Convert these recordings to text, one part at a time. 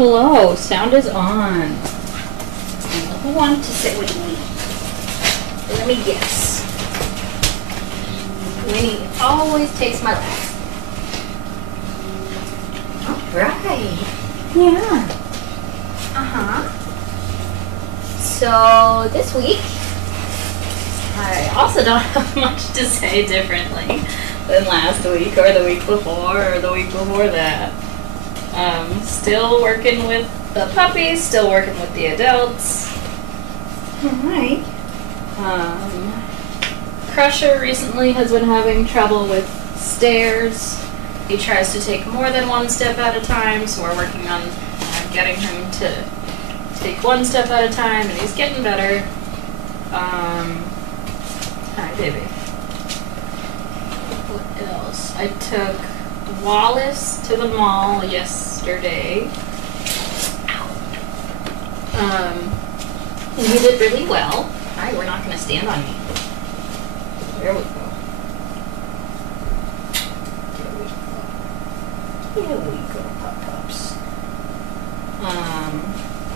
Hello, sound is on. Who wants to sit with me? Let me guess. Winnie always takes my lap. Alright. Yeah. So this week, I also don't have much to say differently than last week or the week before or the week before that. Still working with the puppies, still working with the adults. Alright. Crusher recently has been having trouble with stairs. He tries to take more than one step at a time, so we're working on getting him to take one step at a time, and he's getting better. Hi, baby. What else? I took Wallace to the mall yesterday. And he did really well. Hi, we're not going to stand on me. There we go. There we go, pups.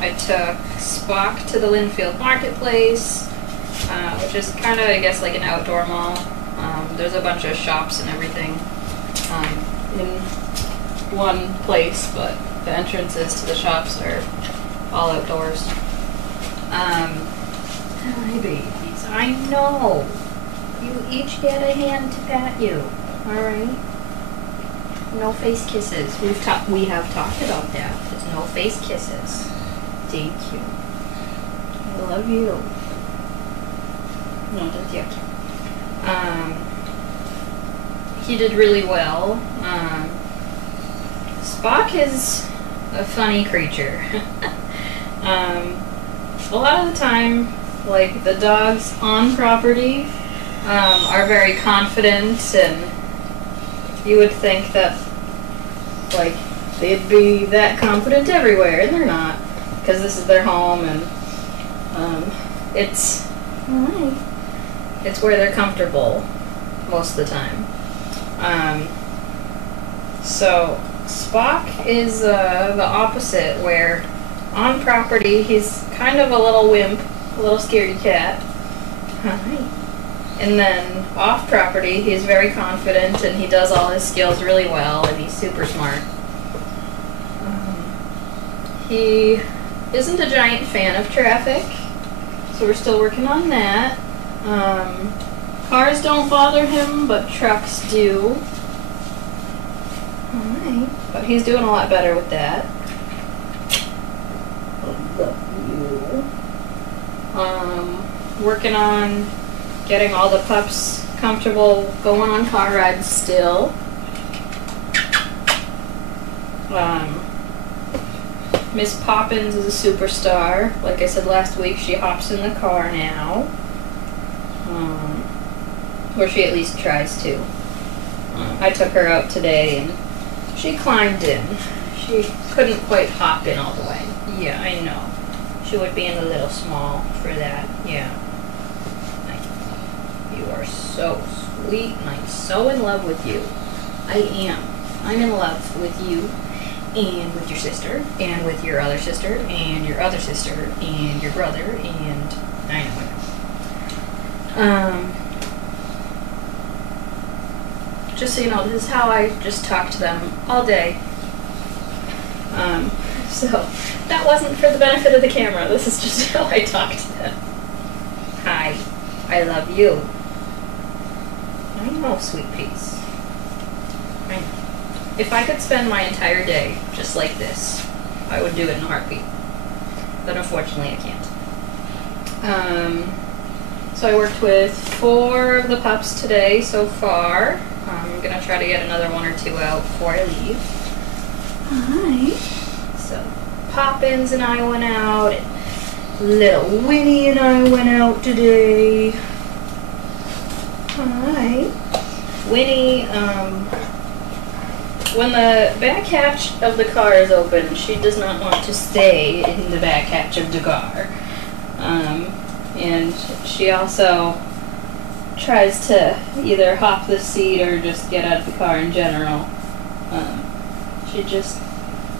I took Spock to the Linfield Marketplace, which is kind of, I guess, like an outdoor mall. There's a bunch of shops and everything in one place, but the entrances to the shops are all outdoors. Hi, babies. I know. You each get a hand to pat you. Alright? No face kisses. We have talked about that. There's no face kisses. Thank you. I love you. No, that's yucky. He did really well. Spock is a funny creature. A lot of the time, like, the dogs on property are very confident, and you would think that, like, they'd be that confident everywhere, and they're not, because this is their home, and it's where they're comfortable most of the time. So Spock is the opposite, where on property he's kind of a little wimp, a little scaredy cat. And then off property he's very confident, and he does all his skills really well, and he's super smart. He isn't a giant fan of traffic, so we're still working on that. Cars don't bother him, but trucks do. Alright, but he's doing a lot better with that. I love you. Working on getting all the pups comfortable going on car rides still. Miss Poppins is a superstar. Like I said last week, she hops in the car now. Or she at least tries to. I took her out today and she climbed in. She couldn't quite hop in all the way. Yeah, I know. She would be in a little small for that. Yeah. You are so sweet, and I'm so in love with you. I am. I'm in love with you, and with your sister, and with your other sister, and your other sister, and your brother, and I know. Just so you know, this is how I just talk to them all day. So that wasn't for the benefit of the camera. This is just how I talk to them. Hi, I love you. I know, sweet peas. I know. If I could spend my entire day just like this, I would do it in a heartbeat. But unfortunately, I can't. So I worked with 4 of the pups today so far. I'm gonna try to get another 1 or 2 out before I leave. Hi. So Poppins and I went out, and little Winnie and I went out today. Hi. Winnie, when the back hatch of the car is open, she does not want to stay in the back hatch of the car. And she also tries to either hop the seat or just get out of the car in general. She just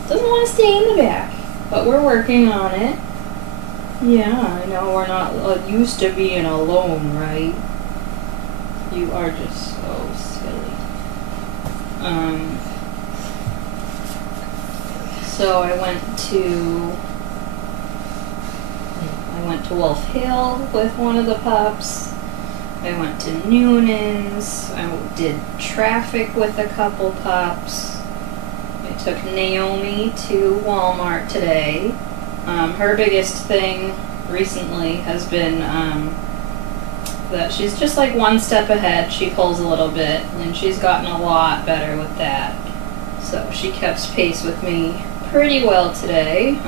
doesn't want to stay in the back. But we're working on it. Yeah, I know we're not used to being alone, right? You are just so silly. So I went to Wolf Hill with one of the pups. I went to Noonan's. I did traffic with a couple pups. I took Naomi to Walmart today. Her biggest thing recently has been that she's just like one step ahead. She pulls a little bit, and she's gotten a lot better with that. So she kept pace with me pretty well today.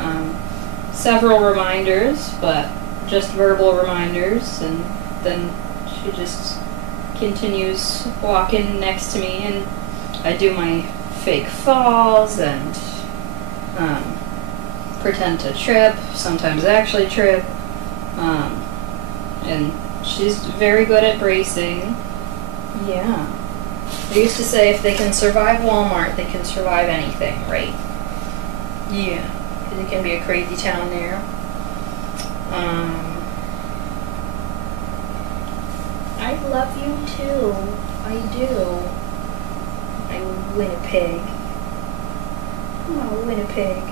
Several reminders, but just verbal reminders, and then she just continues walking next to me, and I do my fake falls and pretend to trip, sometimes actually trip, and she's very good at bracing. Yeah. They used to say if they can survive Walmart, they can survive anything, right? Yeah, because it can be a crazy town there. I love you too. I do. I Winnipeg. Oh, Winnipeg.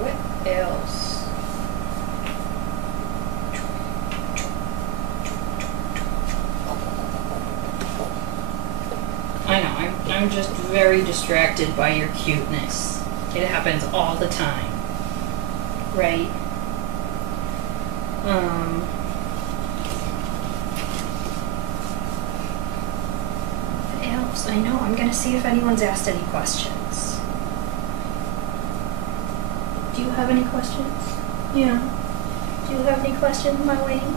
What else? I know, I'm just very distracted by your cuteness. It happens all the time. Right? What else? I know, I'm gonna see if anyone's asked any questions. Do you have any questions? Yeah. Do you have any questions, my Wayne?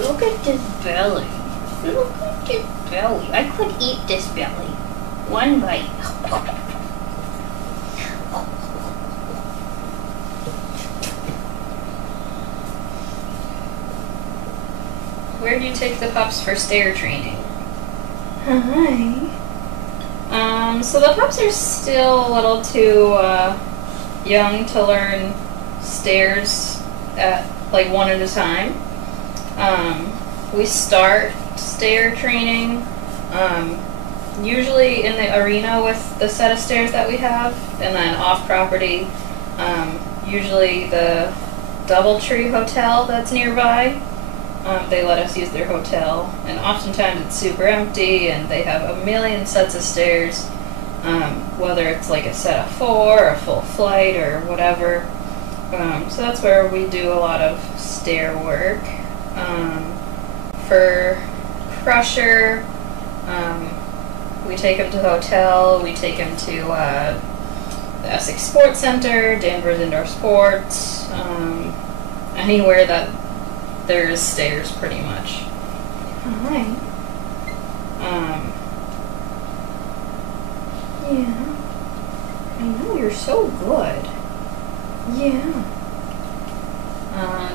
Look at this belly. Look at this belly. I could eat this belly. One bite. Where do you take the pups for stair training? Hi. So the pups are still a little too young to learn stairs at like one at a time. We start stair training usually in the arena with the set of stairs that we have, and then off property, usually the Doubletree Hotel that's nearby. They let us use their hotel, and oftentimes it's super empty and they have a million sets of stairs, whether it's like a set of 4 or a full flight or whatever. So that's where we do a lot of stair work. For Crusher, we take him to the hotel, we take him to the Essex Sports Center, Danvers Indoor Sports, anywhere that there's stairs pretty much. Alright. Yeah. I know, you're so good. Yeah.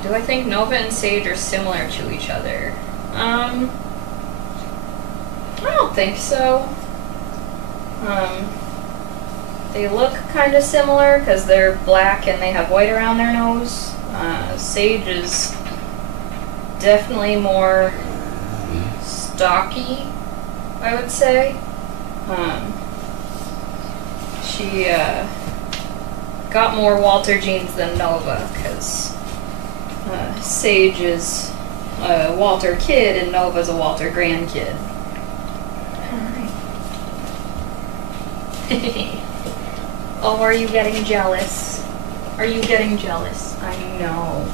Do I think Nova and Sage are similar to each other? I don't think so. They look kind of similar because they're black and they have white around their nose. Sage is definitely more stocky, I would say. She got more Walter genes than Nova, because Sage is a Walter kid and Nova's a Walter grandkid. Oh, are you getting jealous? Are you getting jealous? I know.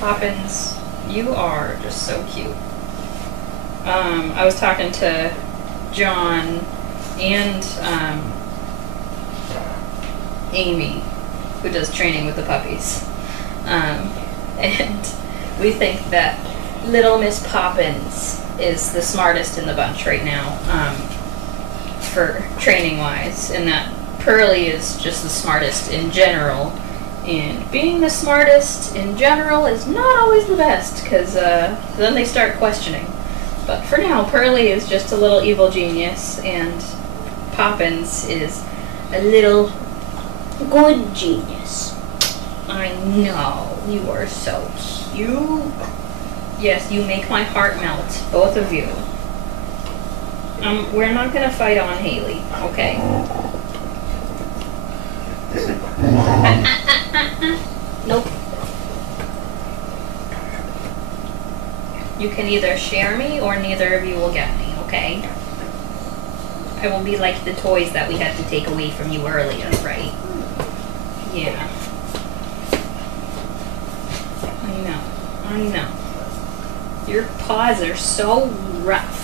Poppins, you are just so cute. I was talking to John and Amy, who does training with the puppies. And we think that little Miss Poppins is the smartest in the bunch right now, for training wise, and that Pearly is just the smartest in general. And being the smartest in general is not always the best, because then they start questioning. But for now, Pearly is just a little evil genius, and Poppins is a little Good genius. I know, you are so cute. Yes, you make my heart melt, both of you. We're not gonna fight on Haley, okay? Nope. You can either share me or neither of you will get me, okay? I will be like the toys that we had to take away from you earlier, right? Yeah. I know. Your paws are so rough.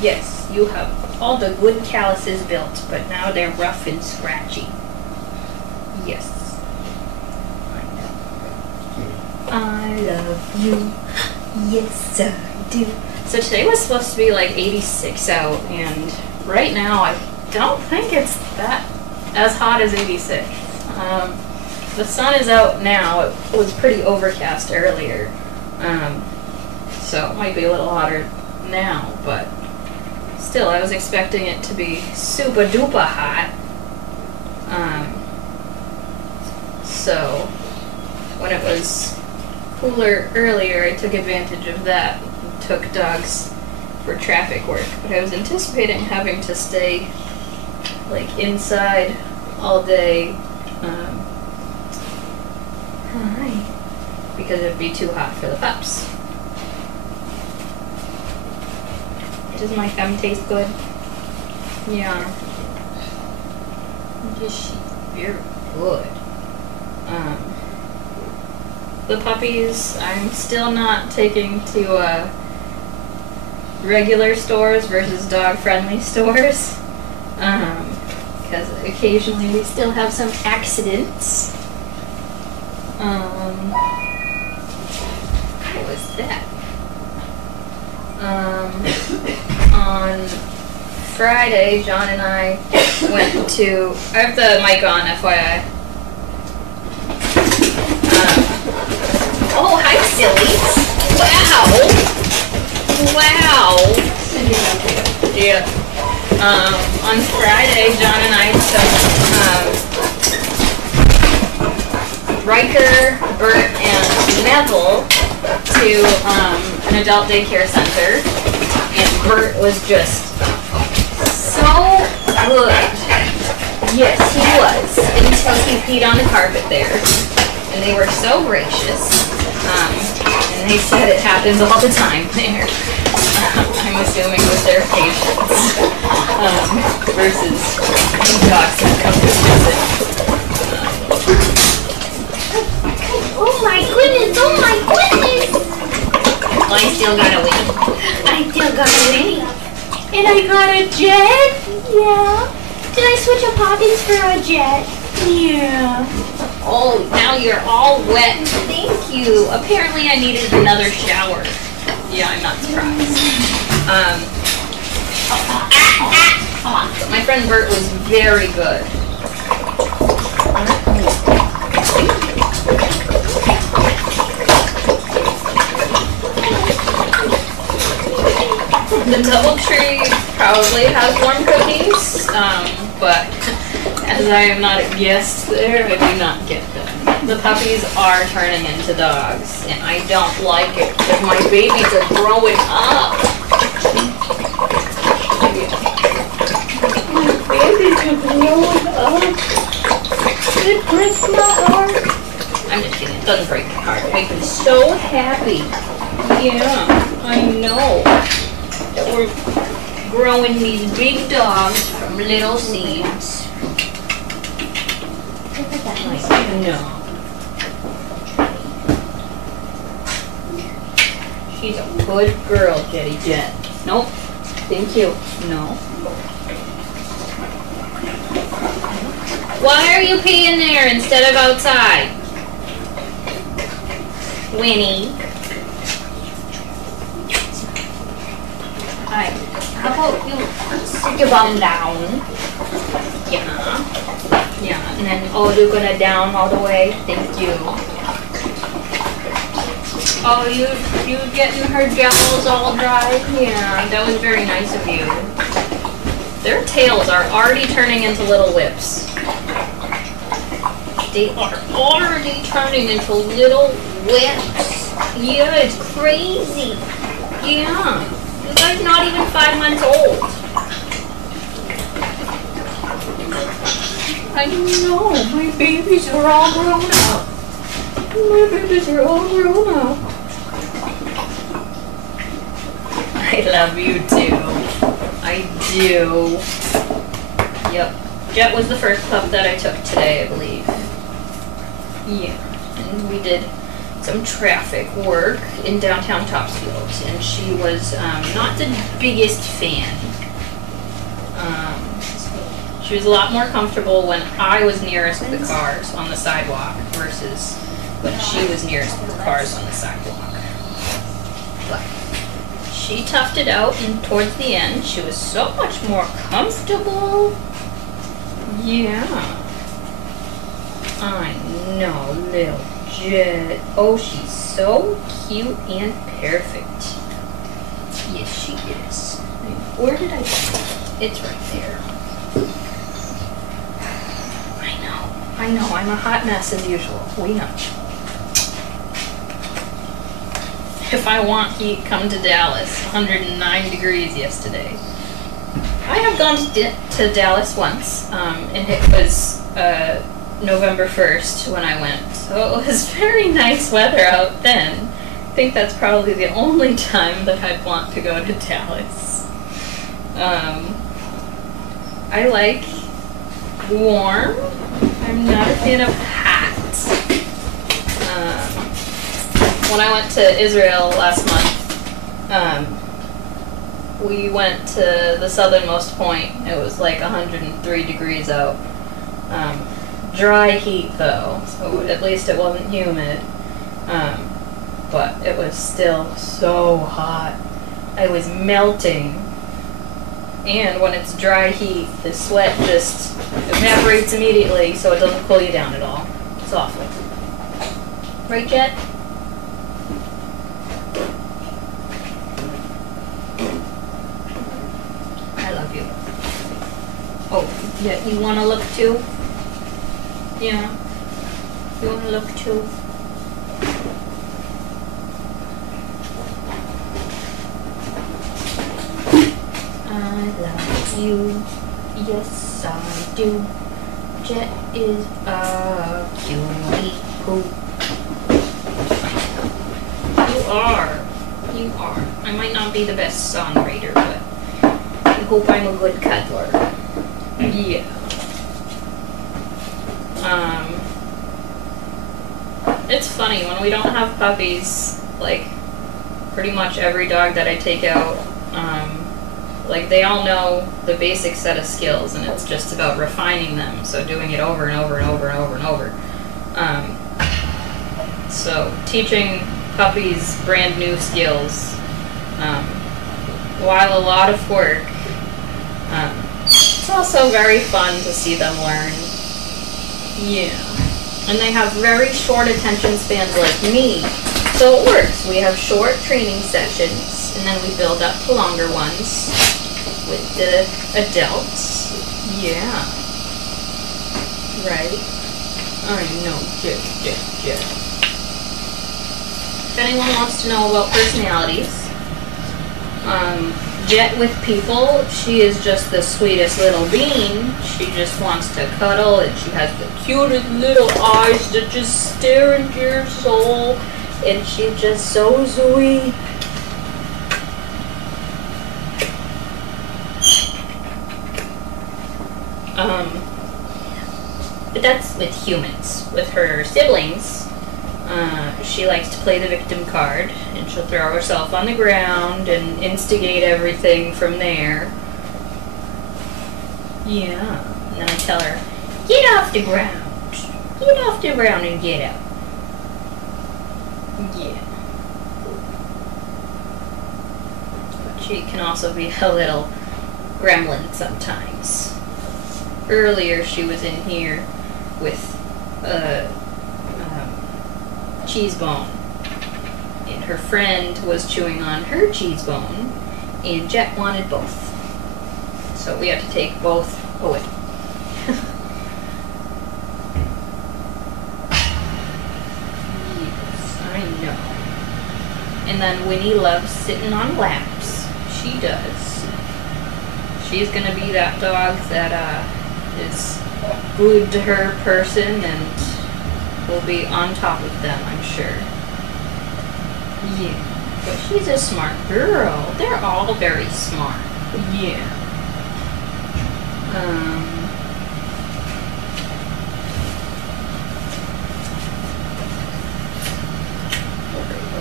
Yes, you have all the good calluses built, but now they're rough and scratchy. Yes. I know. I love you. Yes, I do. So today was supposed to be like 86 out, and right now I don't think it's that as hot as 86. The sun is out now. It was pretty overcast earlier. So it might be a little hotter now, but still I was expecting it to be super duper hot. So when it was cooler earlier, I took advantage of that and took dogs for traffic work. But I was anticipating having to stay like inside all day because it'd be too hot for the pups. Does my gum taste good? Yeah. She's very good. The puppies, I'm still not taking to regular stores versus dog-friendly stores. Because occasionally we still have some accidents. What was that? On Friday, John and I went to, I have the mic on, FYI. Oh, hi, sillies. Wow. Yeah. On Friday, John and I took Riker, Bert, and Neville to an adult daycare center, and Bert was just so good. Yes, he was, until he peed on the carpet there, and they were so gracious, and they said it happens all the time there. I'm assuming with their patients, versus dogs that come to visit. Oh my goodness, I still got a win. And I got a jet? Yeah. Did I switch a Poppins for a jet? Yeah. Oh, now you're all wet. Thank you. Apparently I needed another shower. Yeah, I'm not surprised. My friend Bert was very good. The DoubleTree probably has warm cookies, but as I am not a guest there, I do not get them. The puppies are turning into dogs, and I don't like it because my babies are growing up. My babies are growing up. It breaks my heart. I'm just kidding. It doesn't break my heart. It makes me so happy. Yeah, I know. That we're growing these big dogs from little seeds. No. She's a good girl, Jetty Jet. Nope. Thank you. No. Why are you peeing there instead of outside? Winnie. Hi. How about you sit your bum down? Yeah. Yeah. And then, oh, you're gonna down all the way? Thank you. Oh, you getting her jowls all dry? Yeah, that was very nice of you. Their tails are already turning into little whips. They are already turning into little whips. Yeah, it's crazy. Yeah. This guy's not even 5 months old. I know, my babies are all grown up. My babies are all grown up. I love you too. I do. Yep. Jet was the first pup that I took today, I believe. Yeah. And we did some traffic work in downtown Topsfield, and she was not the biggest fan. She was a lot more comfortable when I was nearest the cars on the sidewalk versus when she was nearest the cars on the sidewalk. But she toughed it out, and towards the end, she was so much more comfortable. Yeah. I know, little Jet. Oh, she's so cute and perfect. Yes, she is. Where did I put it? It's right there. I know, I'm a hot mess as usual. We know. If I want heat, come to Dallas. 109 degrees yesterday. I have gone to Dallas once, and it was November 1st when I went. So it was very nice weather out then. I think that's probably the only time that I'd want to go to Dallas. I like warm. I'm not a fan of hot. When I went to Israel last month, we went to the southernmost point. It was like 103 degrees out. Dry heat though, so at least it wasn't humid. But it was still so hot. I was melting. And when it's dry heat, the sweat just evaporates immediately, so it doesn't cool you down at all. It's awful. Right, Jet? I love you. Oh, yeah, you want to look too? Yeah. You want to look too? I love you. Yes, I do. Jet is a cutie poo. You are. You are. I might not be the best songwriter, but I hope I'm a good cuddler. Yeah. It's funny, when we don't have puppies, like, pretty much every dog that I take out, like, they all know the basic set of skills, and it's just about refining them, so doing it over and over and over and over and over. So teaching puppies brand new skills, while a lot of work, it's also very fun to see them learn. Yeah. And they have very short attention spans like me, so it works. We have short training sessions, and then we build up to longer ones with the adults. Yeah. Right? I know. Jet. If anyone wants to know about personalities, Jet with people, she is just the sweetest little bean. She just wants to cuddle, and she has the cutest little eyes that just stare into your soul, and she's just so sweet. But that's with humans. With her siblings, she likes to play the victim card, and she'll throw herself on the ground and instigate everything from there. Yeah. And then I tell her, get off the ground. Get off the ground and get out. Yeah. But she can also be a little gremlin sometimes. Earlier she was in here with cheese bone, and her friend was chewing on her cheese bone, and Jet wanted both. So so we had to take both away. Yes, I know. And then Winnie loves sitting on laps. She does. She's gonna be that dog that is glued to her person and will be on top of them, I'm sure. Yeah. But she's a smart girl. They're all very smart. Yeah. Okay,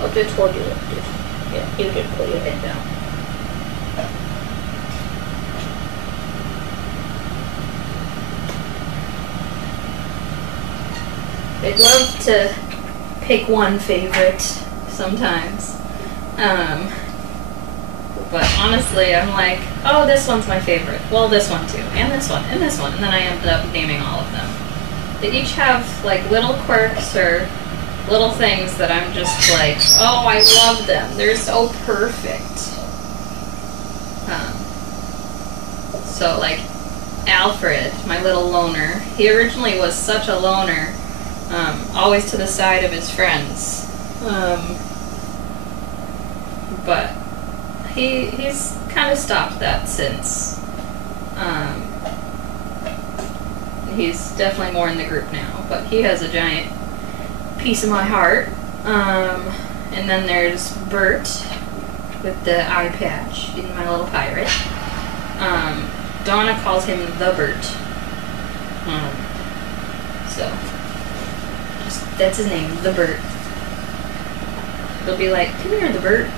I'll just hold you lifted. Yeah, you just put your head down. They'd love to pick one favorite sometimes. But honestly, I'm like, oh, this one's my favorite. Well, this one too, and this one, and this one, and then I ended up naming all of them. They each have like little quirks or little things that I'm just like, oh, I love them. They're so perfect. So like Alfred, my little loner, he originally was such a loner, always to the side of his friends. But he's kind of stopped that since. He's definitely more in the group now, but he has a giant piece of my heart. And then there's Bert with the eye patch. He's my little pirate. Donna calls him the Bert. So that's his name, the Bert. They'll be like, come here, the Bert.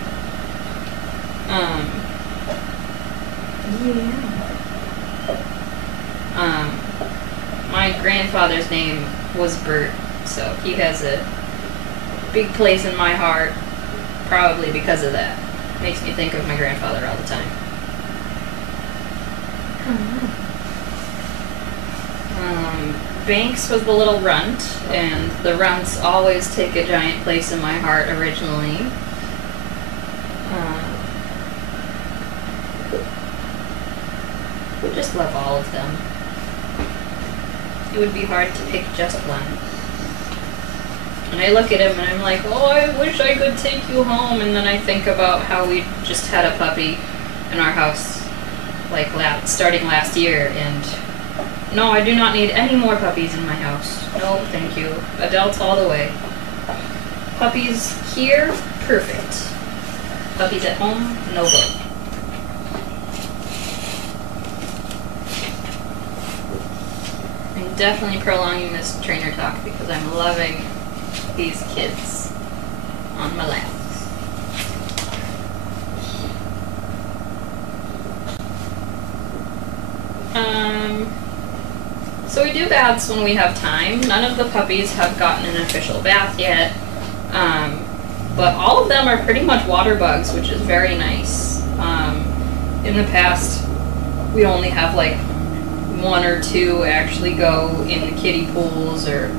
My grandfather's name was Bert, so he has a big place in my heart, probably because of that. Makes me think of my grandfather all the time. Banks was the little runt, and the runts always take a giant place in my heart originally. I just love all of them. It would be hard to pick just one. And I look at him and I'm like, oh, I wish I could take you home. And then I think about how we just had a puppy in our house, like starting last year, and no, I do not need any more puppies in my house. No, thank you. Adults all the way. Puppies here, perfect. Puppies at home, no go. I'm definitely prolonging this trainer talk because I'm loving these kids on my lap. So we do baths when we have time. None of the puppies have gotten an official bath yet, but all of them are pretty much water bugs, which is very nice. In the past, we only have like one or two actually go in the kiddie pools, or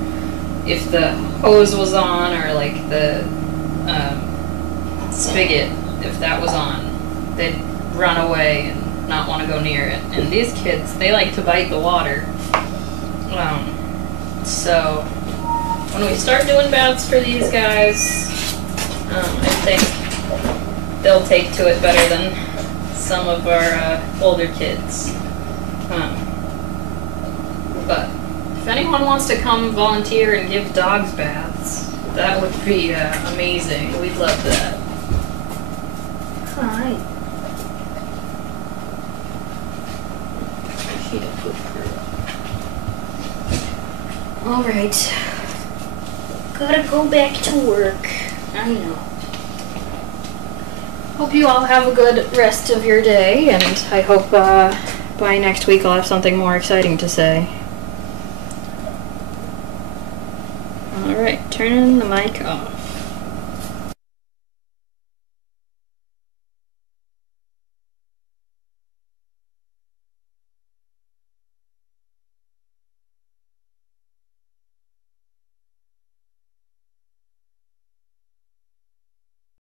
if the hose was on, or like the spigot, if that was on, they'd run away and not want to go near it. And these kids, they like to bite the water. So when we start doing baths for these guys, I think they'll take to it better than some of our older kids. But if anyone wants to come volunteer and give dogs baths, that would be amazing. We'd love that. Hi. She's a good girl. Alright. Gotta go back to work. I know. Hope you all have a good rest of your day, and I hope by next week I'll have something more exciting to say. Alright, turning the mic off.